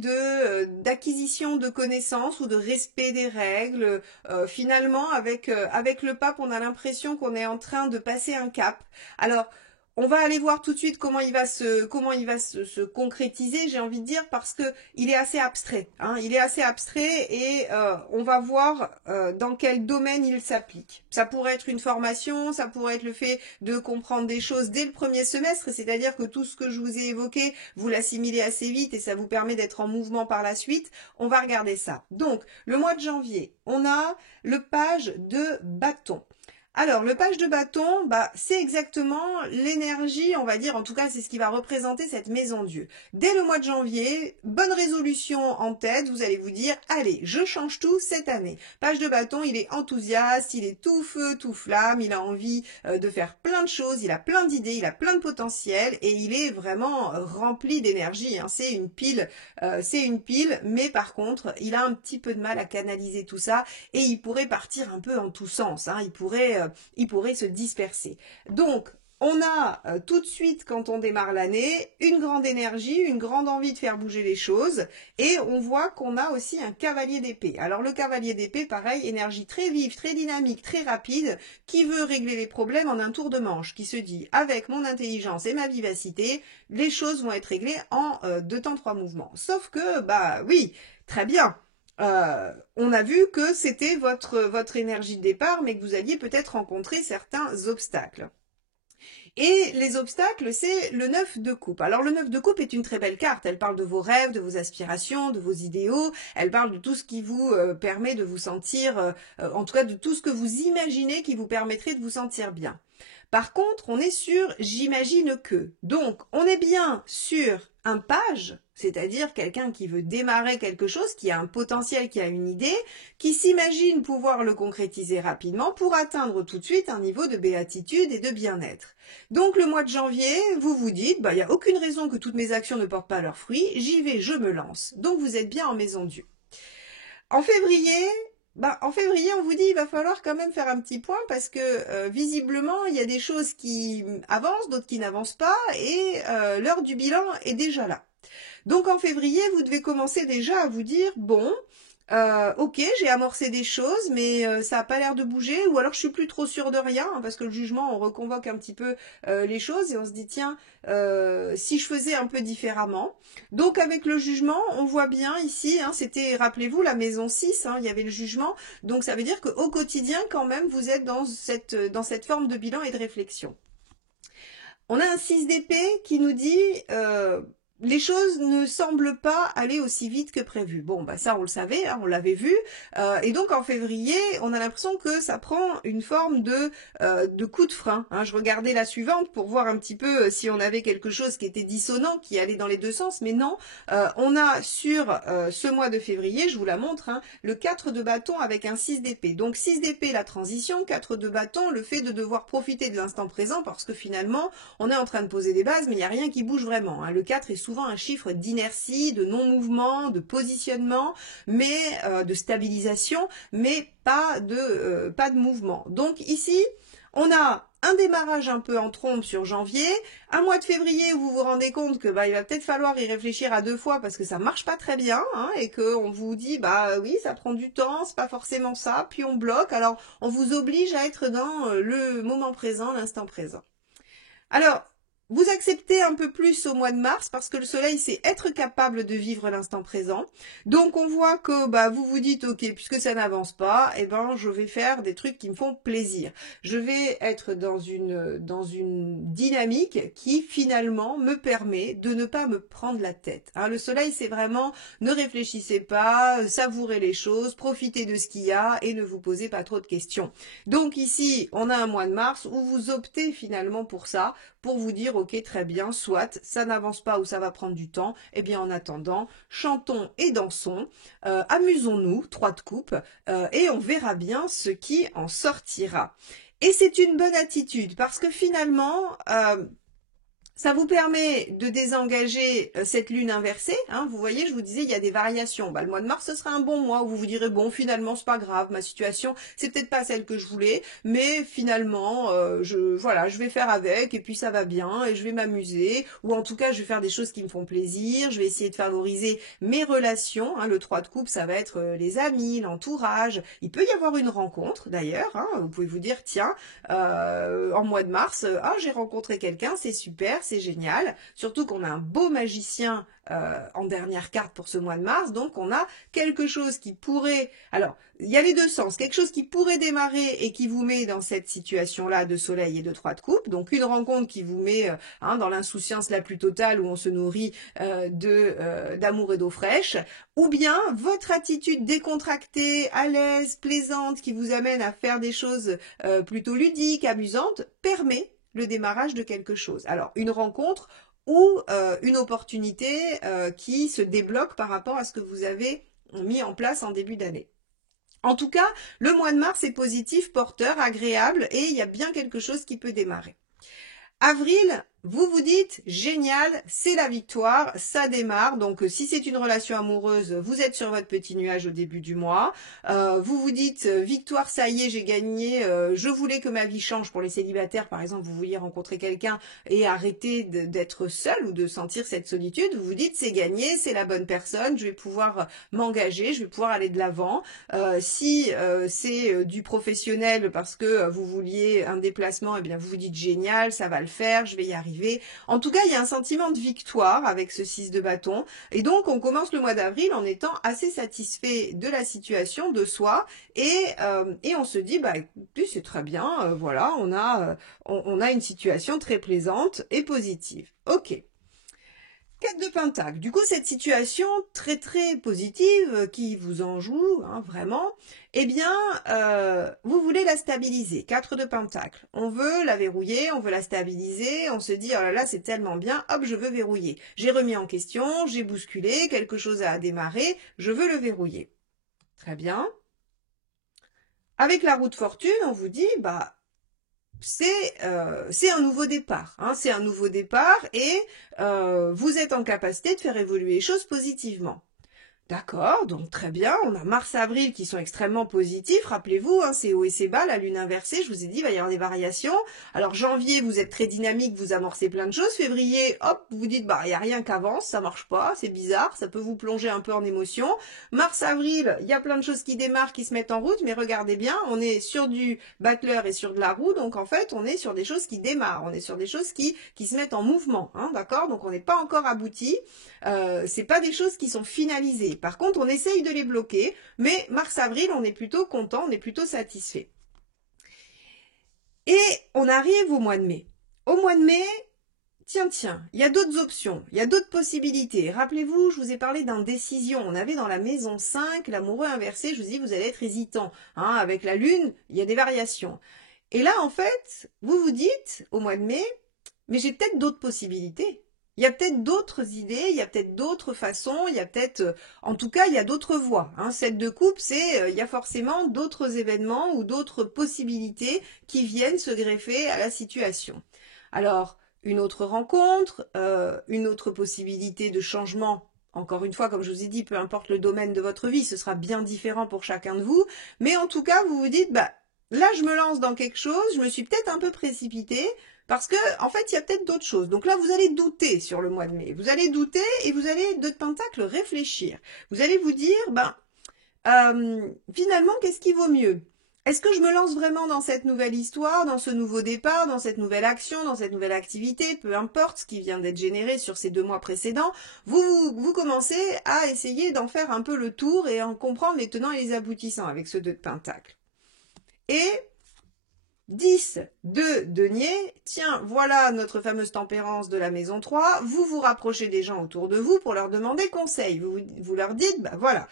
d'acquisition de connaissances ou de respect des règles. Finalement, avec le pape, on a l'impression qu'on est en train de passer un cap. Alors, on va aller voir tout de suite comment il va se concrétiser, j'ai envie de dire, parce que il est assez abstrait. Hein, il est assez abstrait et on va voir dans quel domaine il s'applique. Ça pourrait être une formation, ça pourrait être le fait de comprendre des choses dès le premier semestre, c'est-à-dire que tout ce que je vous ai évoqué, vous l'assimilez assez vite et ça vous permet d'être en mouvement par la suite. On va regarder ça. Donc, le mois de janvier, on a le page de bâton. Alors, le page de bâton, c'est exactement l'énergie, on va dire, en tout cas, c'est ce qui va représenter cette maison Dieu. Dès le mois de janvier, bonne résolution en tête, vous allez vous dire, allez, je change tout cette année. Page de bâton, il est enthousiaste, il est tout feu, tout flamme, il a envie de faire plein de choses, il a plein d'idées, il a plein de potentiel et il est vraiment rempli d'énergie. Hein. C'est une pile, mais par contre, il a un petit peu de mal à canaliser tout ça et il pourrait partir un peu en tous sens. Hein. Il pourrait se disperser. Donc, on a tout de suite, quand on démarre l'année, une grande énergie, une grande envie de faire bouger les choses. Et on voit qu'on a aussi un cavalier d'épée. Alors le cavalier d'épée, pareil, énergie très vive, très dynamique, très rapide, qui veut régler les problèmes en un tour de manche, qui se dit, avec mon intelligence et ma vivacité, les choses vont être réglées en 2 temps 3 mouvements. Sauf que, oui, très bien. On a vu que c'était votre énergie de départ, mais que vous alliez peut-être rencontrer certains obstacles. Et les obstacles, c'est le 9 de coupe. Alors le 9 de coupe est une très belle carte. Elle parle de vos rêves, de vos aspirations, de vos idéaux. Elle parle de tout ce qui vous permet de vous sentir, en tout cas de tout ce que vous imaginez qui vous permettrait de vous sentir bien. Par contre, on est sur j'imagine que. Donc, on est bien sur un page, c'est-à-dire quelqu'un qui veut démarrer quelque chose, qui a un potentiel, qui a une idée, qui s'imagine pouvoir le concrétiser rapidement pour atteindre tout de suite un niveau de béatitude et de bien-être. Donc, le mois de janvier, vous vous dites, il n'y a aucune raison que toutes mes actions ne portent pas leurs fruits, j'y vais, je me lance. Donc, vous êtes bien en maison Dieu. En février, on vous dit il va falloir quand même faire un petit point parce que visiblement il y a des choses qui avancent, d'autres qui n'avancent pas et l'heure du bilan est déjà là. Donc en février, vous devez commencer déjà à vous dire bon, ok, j'ai amorcé des choses, mais ça n'a pas l'air de bouger, ou alors je suis plus trop sûre de rien, hein, parce que le jugement, on reconvoque un petit peu les choses et on se dit tiens, si je faisais un peu différemment. Donc avec le jugement, on voit bien ici, hein, c'était, rappelez-vous, la maison 6, hein, il y avait le jugement, donc ça veut dire qu'au quotidien, quand même, vous êtes dans cette forme de bilan et de réflexion. On a un 6 d'épée qui nous dit les choses ne semblent pas aller aussi vite que prévu. Bon, ça on le savait, hein, on l'avait vu. Et donc en février, on a l'impression que ça prend une forme de coup de frein. Hein. Je regardais la suivante pour voir un petit peu si on avait quelque chose qui était dissonant, qui allait dans les deux sens. Mais non, on a sur ce mois de février, je vous la montre, hein, le 4 de bâton avec un 6 d'épée. Donc 6 d'épée, la transition, 4 de bâton, le fait de devoir profiter de l'instant présent parce que finalement, on est en train de poser des bases, mais il n'y a rien qui bouge vraiment. Hein. Le 4 est souvent souvent un chiffre d'inertie, de non-mouvement, de positionnement, mais de stabilisation, mais pas de mouvement. Donc ici, on a un démarrage un peu en trombe sur janvier, un mois de février où vous vous rendez compte que il va peut-être falloir y réfléchir à 2 fois parce que ça marche pas très bien, hein, et que on vous dit oui, ça prend du temps, c'est pas forcément ça, puis on bloque. Alors on vous oblige à être dans le moment présent, l'instant présent. Alors, vous acceptez un peu plus au mois de mars parce que le soleil, c'est être capable de vivre l'instant présent. Donc, on voit que vous vous dites, ok, puisque ça n'avance pas, je vais faire des trucs qui me font plaisir. Je vais être dans une dynamique qui, finalement, me permet de ne pas me prendre la tête. Hein, le soleil, c'est vraiment, ne réfléchissez pas, savourez les choses, profitez de ce qu'il y a et ne vous posez pas trop de questions. Donc, ici, on a un mois de mars où vous optez finalement pour ça, pour vous dire, ok, très bien, soit, ça n'avance pas ou ça va prendre du temps, eh bien en attendant, chantons et dansons, amusons-nous, 3 de coupe, et on verra bien ce qui en sortira. Et c'est une bonne attitude, parce que finalement, ça vous permet de désengager cette lune inversée. Hein, vous voyez, je vous disais, il y a des variations. Le mois de mars, ce sera un bon mois où vous vous direz, bon, finalement, c'est pas grave, ma situation, c'est peut-être pas celle que je voulais, mais finalement, je vais faire avec, et puis ça va bien, et je vais m'amuser, ou en tout cas, je vais faire des choses qui me font plaisir, je vais essayer de favoriser mes relations. Hein, le 3 de coupe, ça va être les amis, l'entourage. Il peut y avoir une rencontre, d'ailleurs. Hein, vous pouvez vous dire, tiens, en mois de mars, j'ai rencontré quelqu'un, c'est super, c'est génial, surtout qu'on a un beau magicien en dernière carte pour ce mois de mars, donc on a quelque chose qui pourrait, alors il y a les deux sens, quelque chose qui pourrait démarrer et qui vous met dans cette situation-là de soleil et de 3 de coupe, donc une rencontre qui vous met dans l'insouciance la plus totale où on se nourrit d'amour et d'eau fraîche, ou bien votre attitude décontractée, à l'aise, plaisante, qui vous amène à faire des choses plutôt ludiques, amusantes, permet le démarrage de quelque chose. Alors, une rencontre ou une opportunité qui se débloque par rapport à ce que vous avez mis en place en début d'année. En tout cas, le mois de mars est positif, porteur, agréable et il y a bien quelque chose qui peut démarrer. Avril, vous vous dites, génial, c'est la victoire, ça démarre. Donc, si c'est une relation amoureuse, vous êtes sur votre petit nuage au début du mois. Vous vous dites, victoire, ça y est, j'ai gagné. Je voulais que ma vie change. Pour les célibataires, par exemple, vous vouliez rencontrer quelqu'un et arrêter d'être seul ou de sentir cette solitude. Vous vous dites, c'est gagné, c'est la bonne personne, je vais pouvoir m'engager, je vais pouvoir aller de l'avant. Si c'est du professionnel parce que vous vouliez un déplacement, eh bien, vous vous dites, génial, ça va le faire, je vais y arriver. En tout cas, il y a un sentiment de victoire avec ce 6 de bâton. Et donc, on commence le mois d'avril en étant assez satisfait de la situation, de soi. Et on se dit, écoutez, c'est très bien, voilà, on a une situation très plaisante et positive. Ok. 4 de Pentacle. Du coup, cette situation très très positive qui vous en joue, hein, vraiment, eh bien, vous voulez la stabiliser. 4 de Pentacle. On veut la verrouiller, on veut la stabiliser, on se dit, oh là là, c'est tellement bien, hop, je veux verrouiller. J'ai remis en question, j'ai bousculé, quelque chose a démarré, je veux le verrouiller. Très bien. Avec la roue de fortune, on vous dit, c'est un nouveau départ. Hein, c'est un nouveau départ et vous êtes en capacité de faire évoluer les choses positivement. D'accord, donc très bien, on a mars-avril qui sont extrêmement positifs, rappelez-vous, hein, c'est haut et c'est bas, la lune inversée, je vous ai dit, il va y avoir des variations. Alors janvier, vous êtes très dynamique, vous amorcez plein de choses, février, hop, vous dites, il n'y a rien qu'avance, ça marche pas, c'est bizarre, ça peut vous plonger un peu en émotion. Mars-avril, il y a plein de choses qui démarrent, qui se mettent en route, mais regardez bien, on est sur du battleur et sur de la roue, donc en fait, on est sur des choses qui démarrent, on est sur des choses qui se mettent en mouvement, hein, d'accord, donc on n'est pas encore abouti, c'est pas des choses qui sont finalisées. Par contre, on essaye de les bloquer, mais mars-avril, on est plutôt content, on est plutôt satisfait. Et on arrive au mois de mai. Au mois de mai, tiens, il y a d'autres options, il y a d'autres possibilités. Rappelez-vous, je vous ai parlé d'indécision. On avait dans la maison 5, l'amoureux inversé, je vous dis, vous allez être hésitant. Hein, avec la lune, il y a des variations. Et là, en fait, vous vous dites, au mois de mai, mais j'ai peut-être d'autres possibilités. Il y a peut-être d'autres idées, il y a peut-être d'autres façons, il y a peut-être, en tout cas, il y a d'autres voies. Hein. 7 de coupe, c'est, il y a forcément d'autres événements ou d'autres possibilités qui viennent se greffer à la situation. Alors, une autre rencontre, une autre possibilité de changement. Encore une fois, comme je vous ai dit, peu importe le domaine de votre vie, ce sera bien différent pour chacun de vous. Mais en tout cas, vous vous dites, bah, là, je me lance dans quelque chose, je me suis peut-être un peu précipitée, parce que, en fait, il y a peut-être d'autres choses. Donc là, vous allez douter sur le mois de mai. Vous allez douter et vous allez, de Pentacle, réfléchir. Vous allez vous dire, ben, finalement, qu'est-ce qui vaut mieux? Est-ce que je me lance vraiment dans cette nouvelle histoire, dans ce nouveau départ, dans cette nouvelle action, dans cette nouvelle activité, peu importe ce qui vient d'être généré sur ces 2 mois précédents, vous commencez à essayer d'en faire un peu le tour et en comprendre les tenants et les aboutissants avec ce 2 de Pentacle. Et 10 de denier, tiens, voilà notre fameuse tempérance de la maison 3, vous vous rapprochez des gens autour de vous pour leur demander conseil. Vous leur dites, bah voilà,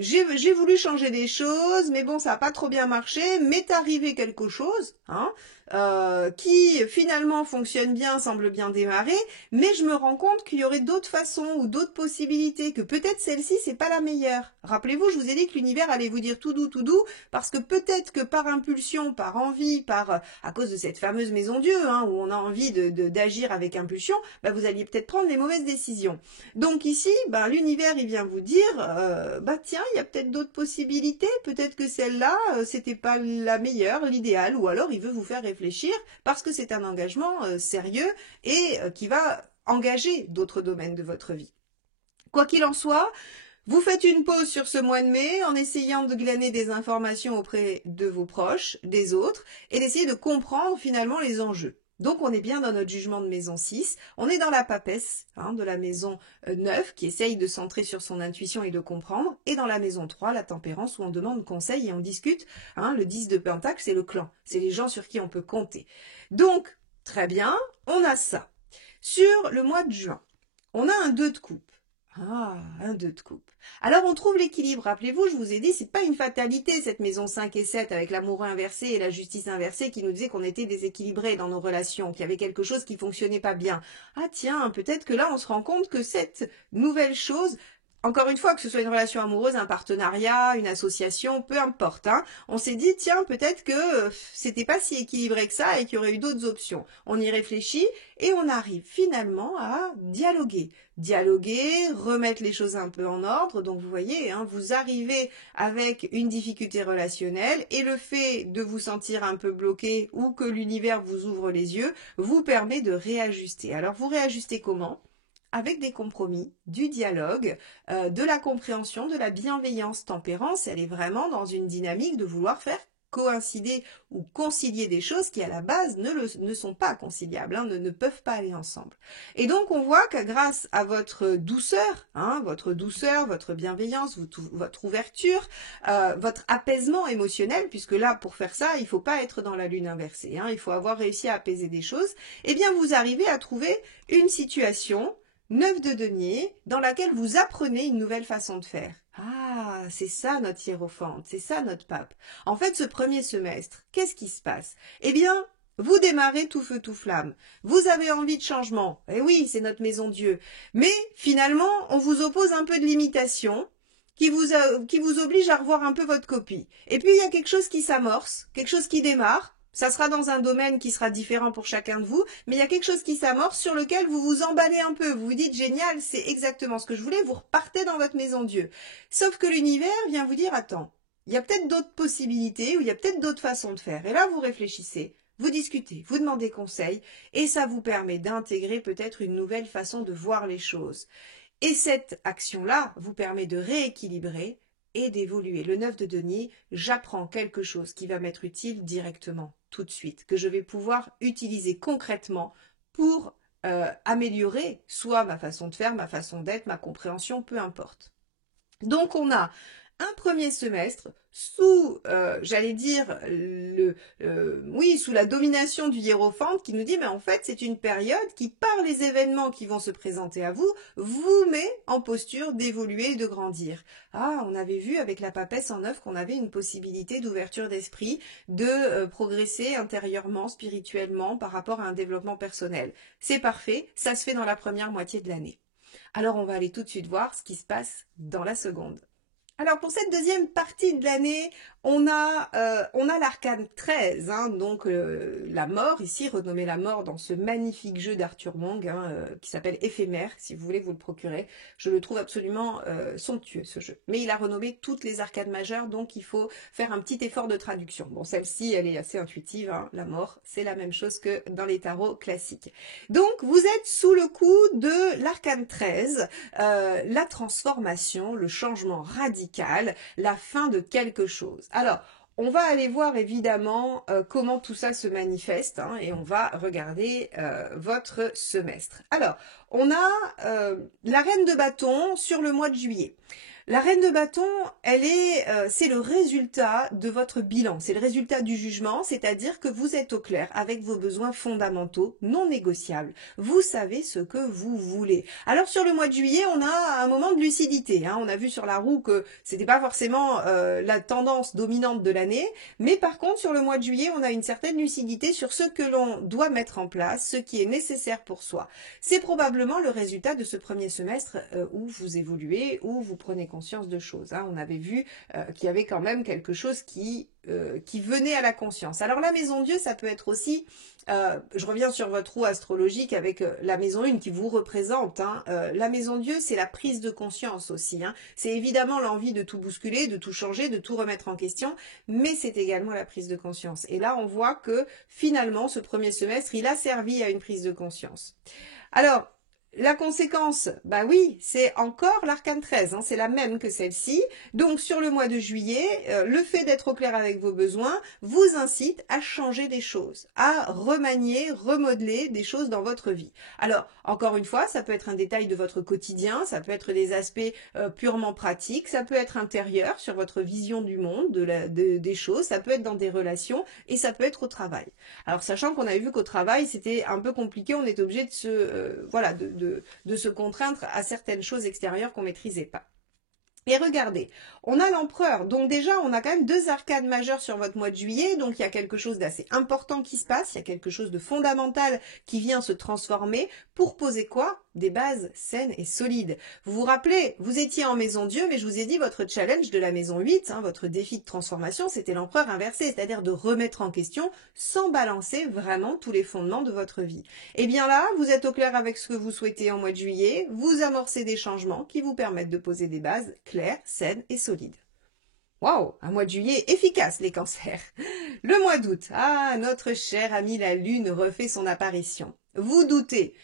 j'ai voulu changer des choses, mais bon, ça n'a pas trop bien marché, m'est arrivé quelque chose, hein, qui finalement fonctionne bien, semble bien démarrer, mais je me rends compte qu'il y aurait d'autres façons ou d'autres possibilités, que peut-être celle-ci, c'est pas la meilleure. Rappelez-vous, je vous ai dit que l'univers allait vous dire tout doux, parce que peut-être que par impulsion, par envie, à cause de cette fameuse maison Dieu, hein, où on a envie d'agir avec impulsion, bah, vous alliez peut-être prendre les mauvaises décisions. Donc ici, bah, l'univers, il vient vous dire, bah tiens, il y a peut-être d'autres possibilités, peut-être que celle-là, c'était pas la meilleure, l'idéal, ou alors il veut vous faire réfléchir, parce que c'est un engagement sérieux et qui va engager d'autres domaines de votre vie. Quoi qu'il en soit, vous faites une pause sur ce mois de mai en essayant de glaner des informations auprès de vos proches, des autres, et d'essayer de comprendre finalement les enjeux. Donc on est bien dans notre jugement de maison 6, on est dans la papesse hein, de la maison 9 qui essaye de centrer sur son intuition et de comprendre, et dans la maison 3, la tempérance, où on demande conseil et on discute. Hein, le 10 de Pentacle, c'est le clan, c'est les gens sur qui on peut compter. Donc, très bien, on a ça. Sur le mois de juin, on a un 2 de coupe. Ah, un 2 de coupe. Alors on trouve l'équilibre. Rappelez-vous, je vous ai dit, c'est pas une fatalité cette maison 5 et 7 avec l'amour inversé et la justice inversée qui nous disait qu'on était déséquilibrés dans nos relations, qu'il y avait quelque chose qui fonctionnait pas bien. Ah tiens, peut-être que là on se rend compte que cette nouvelle chose, encore une fois, que ce soit une relation amoureuse, un partenariat, une association, peu importe, hein, on s'est dit, tiens, peut-être que c'était pas si équilibré que ça et qu'il y aurait eu d'autres options. On y réfléchit et on arrive finalement à dialoguer. Dialoguer, remettre les choses un peu en ordre. Donc vous voyez, hein, vous arrivez avec une difficulté relationnelle et le fait de vous sentir un peu bloqué ou que l'univers vous ouvre les yeux vous permet de réajuster. Alors vous réajustez comment ? Avec des compromis, du dialogue, de la compréhension, de la bienveillance. Tempérance, elle est vraiment dans une dynamique de vouloir faire coïncider ou concilier des choses qui à la base ne sont pas conciliables, hein, ne peuvent pas aller ensemble. Et donc on voit que grâce à votre douceur, votre bienveillance, votre ouverture, votre apaisement émotionnel, puisque là pour faire ça, il ne faut pas être dans la lune inversée, hein, il faut avoir réussi à apaiser des choses, eh bien vous arrivez à trouver une situation 9 de denier, dans laquelle vous apprenez une nouvelle façon de faire. Ah, c'est ça notre hiérophante, c'est ça notre pape. En fait, ce premier semestre, qu'est-ce qui se passe? Eh bien, vous démarrez tout feu tout flamme. Vous avez envie de changement. Eh oui, c'est notre maison Dieu. Mais finalement, on vous oppose un peu de limitation qui vous oblige à revoir un peu votre copie. Et puis, il y a quelque chose qui s'amorce, quelque chose qui démarre. Ça sera dans un domaine qui sera différent pour chacun de vous, mais il y a quelque chose qui s'amorce sur lequel vous vous emballez un peu. Vous vous dites, génial, c'est exactement ce que je voulais, vous repartez dans votre maison Dieu. Sauf que l'univers vient vous dire, attends, il y a peut-être d'autres possibilités ou il y a peut-être d'autres façons de faire. Et là, vous réfléchissez, vous discutez, vous demandez conseil, et ça vous permet d'intégrer peut-être une nouvelle façon de voir les choses. Et cette action-là vous permet de rééquilibrer et d'évoluer. Le 9 de denier, j'apprends quelque chose qui va m'être utile directement, tout de suite, que je vais pouvoir utiliser concrètement pour améliorer soit ma façon de faire, ma façon d'être, ma compréhension, peu importe. Donc on a un premier semestre sous, j'allais dire, sous la domination du hiérophante qui nous dit, mais en fait, c'est une période qui, par les événements qui vont se présenter à vous, vous met en posture d'évoluer et de grandir. Ah, on avait vu avec la papesse en 9 qu'on avait une possibilité d'ouverture d'esprit, de progresser intérieurement, spirituellement, par rapport à un développement personnel. C'est parfait, ça se fait dans la première moitié de l'année. Alors, on va aller tout de suite voir ce qui se passe dans la seconde. Alors pour cette deuxième partie de l'année, On a l'arcane 13, hein, donc la mort, ici, renommée la mort dans ce magnifique jeu d'Arthur Monk, hein, qui s'appelle Éphémère, si vous voulez vous le procurer. Je le trouve absolument somptueux, ce jeu. Mais il a renommé toutes les arcades majeures, donc il faut faire un petit effort de traduction. Bon, celle-ci, elle est assez intuitive, hein, la mort, c'est la même chose que dans les tarots classiques. Donc, vous êtes sous le coup de l'arcane 13, la transformation, le changement radical, la fin de quelque chose. Alors, on va aller voir évidemment comment tout ça se manifeste, hein, et on va regarder votre semestre. Alors, on a la reine de bâton sur le mois de juillet. La reine de bâton, c'est le résultat de votre bilan, c'est le résultat du jugement, c'est-à-dire que vous êtes au clair avec vos besoins fondamentaux, non négociables. Vous savez ce que vous voulez. Alors sur le mois de juillet, on a un moment de lucidité, hein. On a vu sur la roue que c'était pas forcément la tendance dominante de l'année, mais par contre sur le mois de juillet, on a une certaine lucidité sur ce que l'on doit mettre en place, ce qui est nécessaire pour soi. C'est probablement le résultat de ce premier semestre où vous évoluez, où vous prenez conscience de choses, hein. On avait vu qu'il y avait quand même quelque chose qui venait à la conscience. Alors la maison Dieu, ça peut être aussi, je reviens sur votre roue astrologique avec la maison 1 qui vous représente, hein. La maison Dieu, c'est la prise de conscience aussi, hein. C'est évidemment l'envie de tout bousculer, de tout changer, de tout remettre en question, mais c'est également la prise de conscience. Et là, on voit que finalement, ce premier semestre, il a servi à une prise de conscience. Alors, la conséquence, bah oui, c'est encore l'arcane 13, hein, c'est la même que celle-ci. Donc sur le mois de juillet, le fait d'être au clair avec vos besoins vous incite à changer des choses, à remanier, remodeler des choses dans votre vie. Alors, encore une fois, ça peut être un détail de votre quotidien, ça peut être des aspects purement pratiques, ça peut être intérieur sur votre vision du monde, des choses, ça peut être dans des relations et ça peut être au travail. Alors sachant qu'on avait vu qu'au travail, c'était un peu compliqué, on était obligé de se, voilà, de se contraindre à certaines choses extérieures qu'on maîtrisait pas. Et regardez, on a l'empereur, donc déjà on a quand même deux arcades majeures sur votre mois de juillet, donc il y a quelque chose d'assez important qui se passe, il y a quelque chose de fondamental qui vient se transformer pour poser quoi? Des bases saines et solides. Vous vous rappelez, vous étiez en maison Dieu, mais je vous ai dit votre challenge de la maison 8, hein, votre défi de transformation, c'était l'empereur inversé, c'est-à-dire de remettre en question sans balancer vraiment tous les fondements de votre vie. Et bien là, vous êtes au clair avec ce que vous souhaitez en mois de juillet, vous amorcez des changements qui vous permettent de poser des bases claires, saines et solides. Waouh, un mois de juillet efficace les cancers. Le mois d'août, ah, notre cher ami la lune refait son apparition. Vous doutez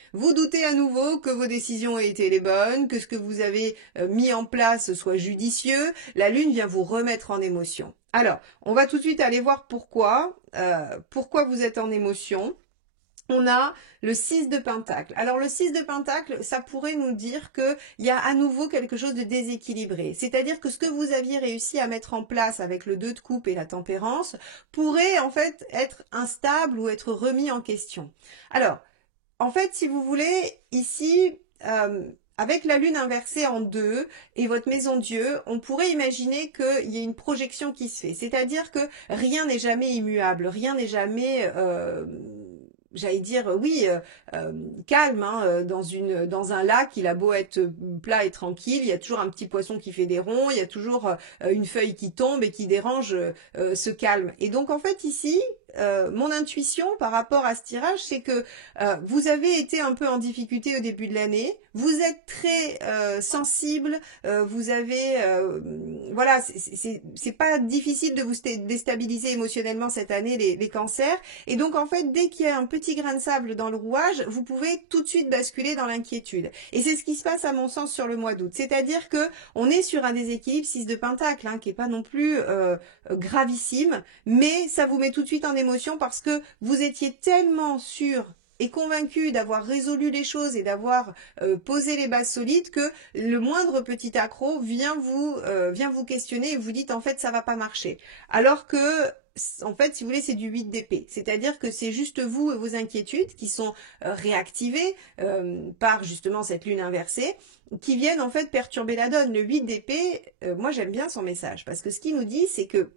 à nouveau que vos décisions aient été les bonnes, que ce que vous avez mis en place soit judicieux. La lune vient vous remettre en émotion. Alors, on va tout de suite aller voir pourquoi vous êtes en émotion. On a le 6 de Pentacle. Alors le 6 de Pentacle, ça pourrait nous dire qu'il y a à nouveau quelque chose de déséquilibré. C'est-à-dire que ce que vous aviez réussi à mettre en place avec le 2 de coupe et la tempérance pourrait en fait être instable ou être remis en question. Alors, en fait, si vous voulez, ici, avec la lune inversée en 2 et votre maison Dieu, on pourrait imaginer qu'il y ait une projection qui se fait. C'est-à-dire que rien n'est jamais immuable, rien n'est jamais... j'allais dire oui, calme, hein, dans un lac, il a beau être plat et tranquille, il y a toujours un petit poisson qui fait des ronds, il y a toujours une feuille qui tombe et qui dérange ce calme. Et donc en fait ici, mon intuition par rapport à ce tirage, c'est que vous avez été un peu en difficulté au début de l'année, vous êtes très sensible, vous avez, voilà, c'est pas difficile de vous déstabiliser émotionnellement cette année les cancers, et donc en fait dès qu'il y a un petit grain de sable dans le rouage, vous pouvez tout de suite basculer dans l'inquiétude. Et c'est ce qui se passe à mon sens sur le mois d'août, c'est-à-dire que on est sur un déséquilibre 6 de Pentacle, hein, qui est pas non plus gravissime, mais ça vous met tout de suite en émotion parce que vous étiez tellement sûr et convaincu d'avoir résolu les choses et d'avoir posé les bases solides que le moindre petit accroc vient vous questionner et vous dites en fait ça va pas marcher. Alors que en fait, si vous voulez, c'est du 8 d'épée. C'est-à-dire que c'est juste vous et vos inquiétudes qui sont réactivées par justement cette lune inversée, qui viennent en fait perturber la donne. Le 8 d'épée, moi j'aime bien son message, parce que ce qu'il nous dit, c'est que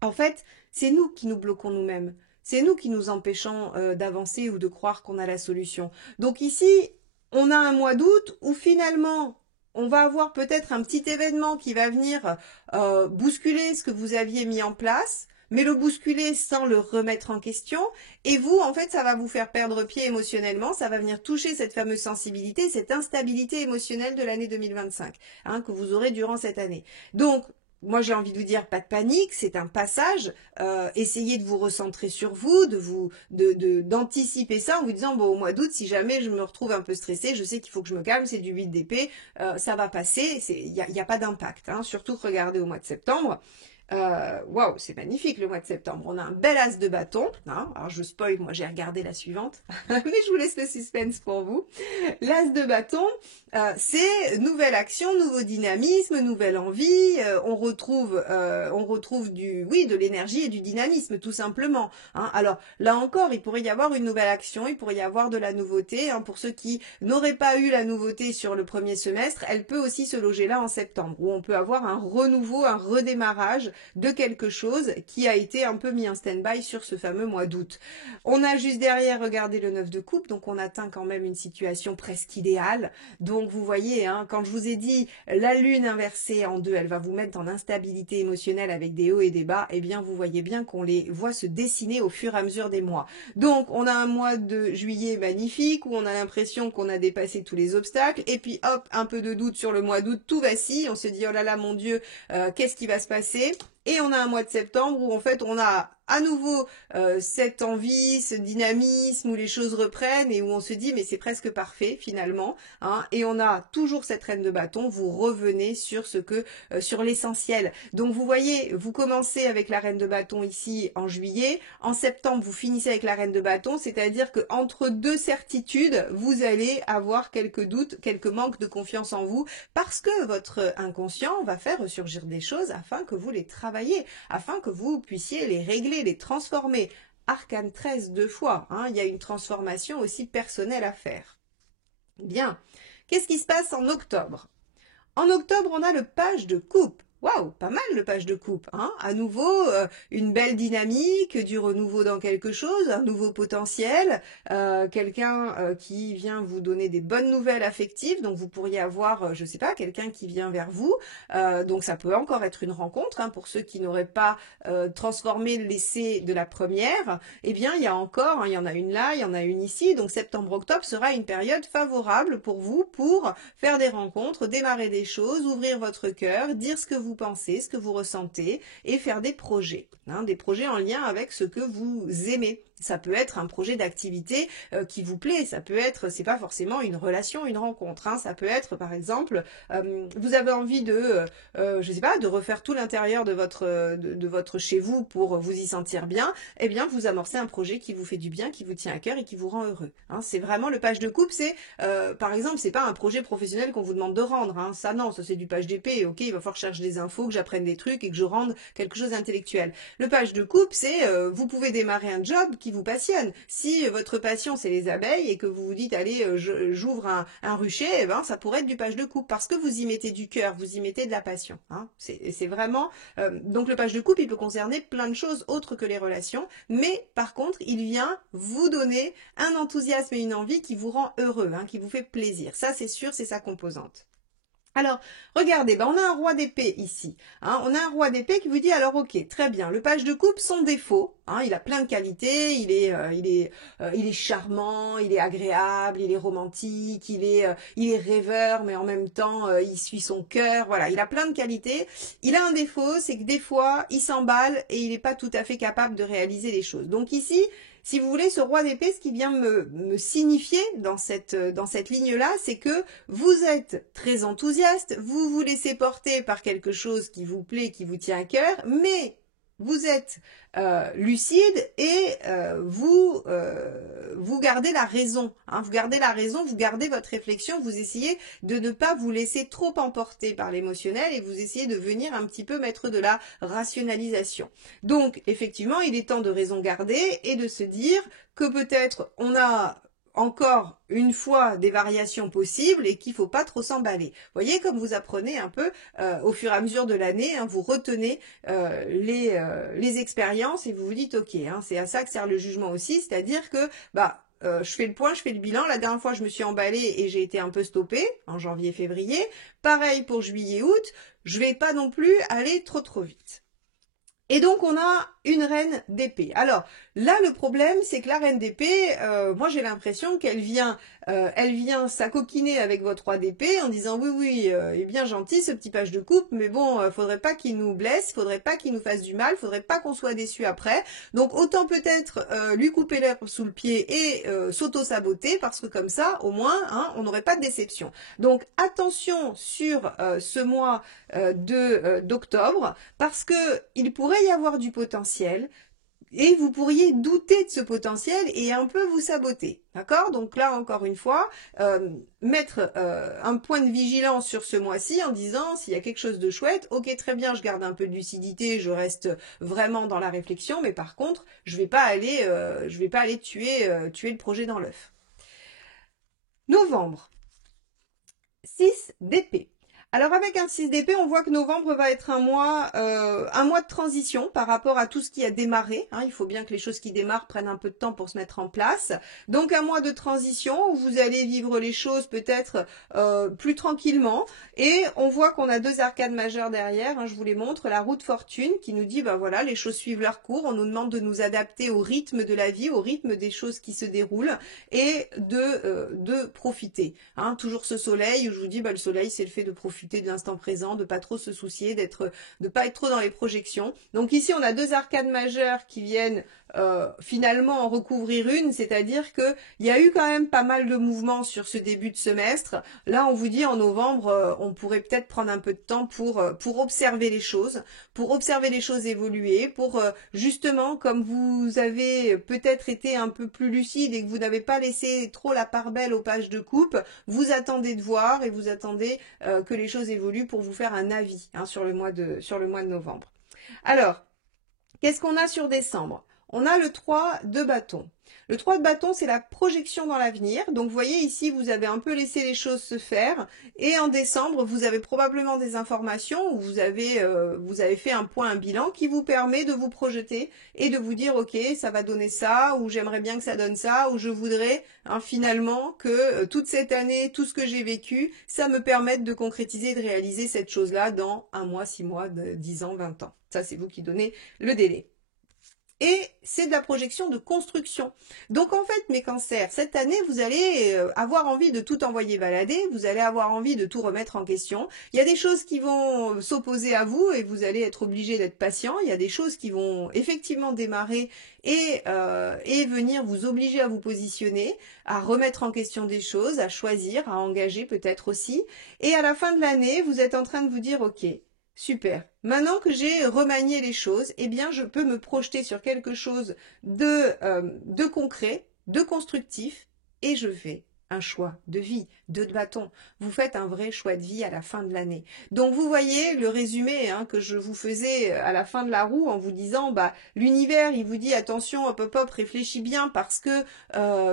en fait, c'est nous qui nous bloquons nous-mêmes. C'est nous qui nous empêchons d'avancer ou de croire qu'on a la solution. Donc ici, on a un mois d'août où finalement, on va avoir peut-être un petit événement qui va venir bousculer ce que vous aviez mis en place, mais le bousculer sans le remettre en question. Et vous, en fait, ça va vous faire perdre pied émotionnellement, ça va venir toucher cette fameuse sensibilité, cette instabilité émotionnelle de l'année 2025, hein, que vous aurez durant cette année. Donc, moi, j'ai envie de vous dire, pas de panique, c'est un passage. Essayez de vous recentrer sur vous, d'anticiper ça en vous disant, bon, au mois d'août, si jamais je me retrouve un peu stressée, je sais qu'il faut que je me calme, c'est du 8 d'épée, ça va passer, il y a pas d'impact. Hein. Surtout, regardez au mois de septembre. Waouh, c'est magnifique le mois de septembre. On a un bel as de bâton. Hein. Alors je spoil, moi j'ai regardé la suivante, mais je vous laisse le suspense pour vous. L'as de bâton, c'est nouvelle action, nouveau dynamisme, nouvelle envie. On retrouve de l'énergie et du dynamisme tout simplement. Hein. Alors là encore, il pourrait y avoir une nouvelle action, il pourrait y avoir de la nouveauté. Hein. Pour ceux qui n'auraient pas eu la nouveauté sur le premier semestre, elle peut aussi se loger là en septembre, où on peut avoir un renouveau, un redémarrage de quelque chose qui a été un peu mis en stand-by sur ce fameux mois d'août. On a juste derrière, regardé le 9 de coupe, donc on atteint quand même une situation presque idéale. Donc vous voyez, hein, quand je vous ai dit la lune inversée en 2, elle va vous mettre en instabilité émotionnelle avec des hauts et des bas, eh bien vous voyez bien qu'on les voit se dessiner au fur et à mesure des mois. Donc on a un mois de juillet magnifique où on a l'impression qu'on a dépassé tous les obstacles, et puis hop, un peu de doute sur le mois d'août, tout vacille, on se dit oh là là mon Dieu, qu'est-ce qui va se passer? Et on a un mois de septembre où en fait on a à nouveau cette envie, ce dynamisme où les choses reprennent et où on se dit mais c'est presque parfait finalement. Hein, et on a toujours cette reine de bâton, vous revenez sur sur l'essentiel. Donc vous voyez, vous commencez avec la reine de bâton ici en juillet, en septembre vous finissez avec la reine de bâton, c'est-à-dire que entre deux certitudes, vous allez avoir quelques doutes, quelques manques de confiance en vous, parce que votre inconscient va faire ressurgir des choses afin que vous les travailliez, afin que vous puissiez les régler, les transformer. Arcane 13 deux fois, hein, il y a une transformation aussi personnelle à faire. Bien, qu'est-ce qui se passe en octobre? En octobre, on a le page de coupe. Waouh, pas mal le page de coupe. Hein, à nouveau, une belle dynamique, du renouveau dans quelque chose, un nouveau potentiel, quelqu'un qui vient vous donner des bonnes nouvelles affectives. Donc vous pourriez avoir, je sais pas, quelqu'un qui vient vers vous. Donc ça peut encore être une rencontre. Hein, pour ceux qui n'auraient pas transformé l'essai de la première, eh bien il y a encore, hein, il y en a une là, il y en a une ici. Donc septembre-octobre sera une période favorable pour vous pour faire des rencontres, démarrer des choses, ouvrir votre cœur, dire ce que vous pensez, ce que vous ressentez et faire des projets en lien avec ce que vous aimez. Ça peut être un projet d'activité qui vous plaît, ça peut être, c'est pas forcément une relation, une rencontre, hein. Ça peut être par exemple, vous avez envie je sais pas, de refaire tout l'intérieur de votre chez vous pour vous y sentir bien, eh bien vous amorcez un projet qui vous fait du bien, qui vous tient à cœur et qui vous rend heureux. Hein. C'est vraiment le page de coupe, c'est par exemple, c'est pas un projet professionnel qu'on vous demande de rendre, hein. Ça non, ça c'est du page d'épée, ok, il va falloir chercher des infos, que j'apprenne des trucs et que je rende quelque chose d'intellectuel. Le page de coupe, c'est vous pouvez démarrer un job qui vous passionne. Si votre passion c'est les abeilles et que vous vous dites allez j'ouvre un rucher, eh ben ça pourrait être du page de coupe parce que vous y mettez du cœur, vous y mettez de la passion. Hein. C'est vraiment donc le page de coupe il peut concerner plein de choses autres que les relations, mais par contre il vient vous donner un enthousiasme et une envie qui vous rend heureux, hein, qui vous fait plaisir. Ça c'est sûr, c'est sa composante. Alors, regardez, on a un roi d'épée ici. Hein, on a un roi d'épée qui vous dit, alors ok, très bien, le page de coupe, son défaut, hein, il a plein de qualités, il est charmant, il est agréable, il est romantique, il est rêveur, mais en même temps, il suit son cœur, voilà, il a plein de qualités. Il a un défaut, c'est que des fois, il s'emballe et il n'est pas tout à fait capable de réaliser les choses. Donc ici, si vous voulez, ce roi d'épée, ce qui vient me signifier dans cette ligne-là, c'est que vous êtes très enthousiaste, vous vous laissez porter par quelque chose qui vous plaît, qui vous tient à cœur, mais vous êtes lucide et vous gardez la raison. Hein, vous gardez la raison, vous gardez votre réflexion, vous essayez de ne pas vous laisser trop emporter par l'émotionnel et vous essayez de venir un petit peu mettre de la rationalisation. Donc, effectivement, il est temps de raison garder et de se dire que peut-être on a encore une fois des variations possibles et qu'il ne faut pas trop s'emballer. Vous voyez comme vous apprenez un peu au fur et à mesure de l'année, hein, vous retenez les expériences et vous vous dites ok, hein, c'est à ça que sert le jugement aussi, c'est-à-dire que je fais le point, je fais le bilan. La dernière fois, je me suis emballée et j'ai été un peu stoppée en janvier-février. Pareil pour juillet-août. Je vais pas non plus aller trop vite. Et donc, on a une reine d'épée. Alors, là, le problème, c'est que la reine d'épée, moi, j'ai l'impression qu'elle vient s'acoquiner avec votre roi d'épée en disant, oui, oui, il est bien gentil, ce petit page de coupe, mais bon, faudrait pas qu'il nous blesse, faudrait pas qu'il nous fasse du mal, faudrait pas qu'on soit déçu après. Donc, autant peut-être lui couper l'herbe sous le pied et s'auto-saboter, parce que comme ça, au moins, hein, on n'aurait pas de déception. Donc, attention sur ce mois d'octobre, parce que il pourrait y avoir du potentiel et vous pourriez douter de ce potentiel et un peu vous saboter. D'accord? Donc là, encore une fois, mettre un point de vigilance sur ce mois-ci en disant s'il y a quelque chose de chouette, ok, très bien, je garde un peu de lucidité, je reste vraiment dans la réflexion, mais par contre, je vais pas aller tuer le projet dans l'œuf. Novembre. 6 d'épée. Alors avec un 6 d'épée, on voit que novembre va être un mois de transition par rapport à tout ce qui a démarré. Hein, il faut bien que les choses qui démarrent prennent un peu de temps pour se mettre en place. Donc un mois de transition où vous allez vivre les choses peut-être plus tranquillement. Et on voit qu'on a 2 arcades majeures derrière. Hein, je vous les montre. La roue de fortune qui nous dit, bah voilà, les choses suivent leur cours. On nous demande de nous adapter au rythme de la vie, au rythme des choses qui se déroulent et de profiter. Hein, toujours ce soleil où je vous dis, bah, le soleil, c'est le fait de profiter de l'instant présent, de pas trop se soucier, de pas être trop dans les projections. Donc ici, on a 2 arcades majeures qui viennent finalement en recouvrir une, c'est-à-dire que il y a eu quand même pas mal de mouvements sur ce début de semestre. Là, on vous dit en novembre, on pourrait peut-être prendre un peu de temps pour observer les choses, évoluer, pour justement, comme vous avez peut-être été un peu plus lucide et que vous n'avez pas laissé trop la part belle aux pages de coupe, vous attendez de voir et vous attendez que les choses évoluent pour vous faire un avis hein, sur le mois de novembre. Alors, qu'est-ce qu'on a sur décembre? On a le 3 de bâton. Le 3 de bâton, c'est la projection dans l'avenir. Donc, vous voyez ici, vous avez un peu laissé les choses se faire. Et en décembre, vous avez probablement des informations où vous avez fait un point, un bilan qui vous permet de vous projeter et de vous dire, OK, ça va donner ça, ou j'aimerais bien que ça donne ça, ou je voudrais hein, finalement que toute cette année, tout ce que j'ai vécu, ça me permette de concrétiser et de réaliser cette chose-là dans 1 mois, 6 mois, 10 ans, 20 ans. Ça, c'est vous qui donnez le délai. Et c'est de la projection de construction. Donc en fait, mes cancers, cette année, vous allez avoir envie de tout envoyer balader, vous allez avoir envie de tout remettre en question. Il y a des choses qui vont s'opposer à vous et vous allez être obligé d'être patient. Il y a des choses qui vont effectivement démarrer et venir vous obliger à vous positionner, à remettre en question des choses, à choisir, à engager peut-être aussi. Et à la fin de l'année, vous êtes en train de vous dire, OK, super. Maintenant que j'ai remanié les choses, eh bien, je peux me projeter sur quelque chose de concret, de constructif, et je fais un choix de vie, de bâton. Vous faites un vrai choix de vie à la fin de l'année. Donc, vous voyez le résumé hein, que je vous faisais à la fin de la roue en vous disant, bah, l'univers, il vous dit, attention, hop, hop, hop, réfléchis bien parce que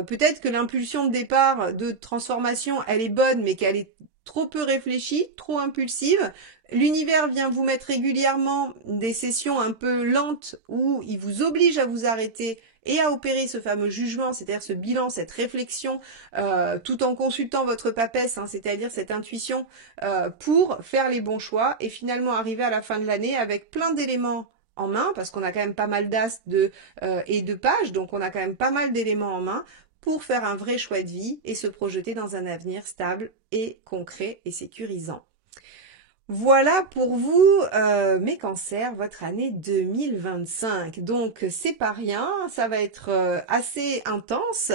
peut-être que l'impulsion de départ, de transformation, elle est bonne, mais qu'elle est trop peu réfléchie, trop impulsive. L'univers vient vous mettre régulièrement des sessions un peu lentes où il vous oblige à vous arrêter et à opérer ce fameux jugement, c'est-à-dire ce bilan, cette réflexion, tout en consultant votre papesse, hein, c'est-à-dire cette intuition, pour faire les bons choix et finalement arriver à la fin de l'année avec plein d'éléments en main, parce qu'on a quand même pas mal d'as et de pages, donc on a quand même pas mal d'éléments en main pour faire un vrai choix de vie et se projeter dans un avenir stable et concret et sécurisant. Voilà pour vous, mes cancers, votre année 2025. Donc, c'est pas rien, ça va être assez intense,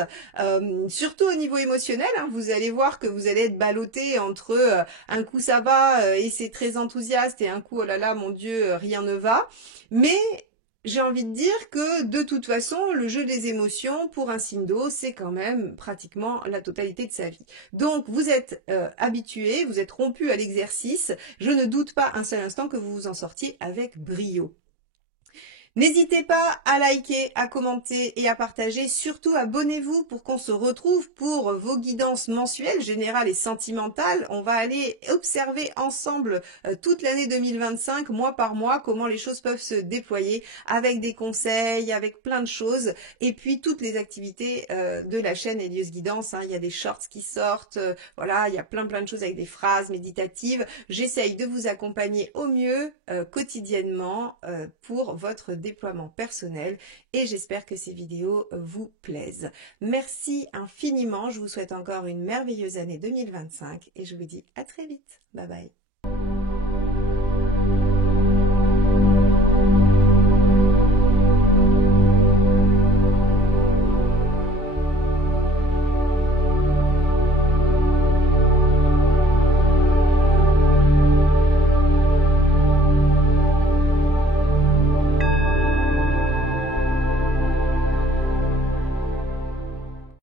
surtout au niveau émotionnel. Hein, vous allez voir que vous allez être ballotté entre un coup ça va et c'est très enthousiaste et un coup, oh là là, mon Dieu, rien ne va. Mais j'ai envie de dire que de toute façon, le jeu des émotions pour un signe d'eau, c'est quand même pratiquement la totalité de sa vie. Donc vous êtes habitué, vous êtes rompu à l'exercice. Je ne doute pas un seul instant que vous vous en sortiez avec brio. N'hésitez pas à liker, à commenter et à partager. Surtout, abonnez-vous pour qu'on se retrouve pour vos guidances mensuelles, générales et sentimentales. On va aller observer ensemble toute l'année 2025, mois par mois, comment les choses peuvent se déployer avec des conseils, avec plein de choses. Et puis, toutes les activités de la chaîne Elios Guidance. Il y a des shorts qui sortent. Voilà, il y a plein de choses avec des phrases méditatives. J'essaye de vous accompagner au mieux quotidiennement pour votre déploiement personnel et j'espère que ces vidéos vous plaisent. Merci infiniment, je vous souhaite encore une merveilleuse année 2025 et je vous dis à très vite. Bye bye.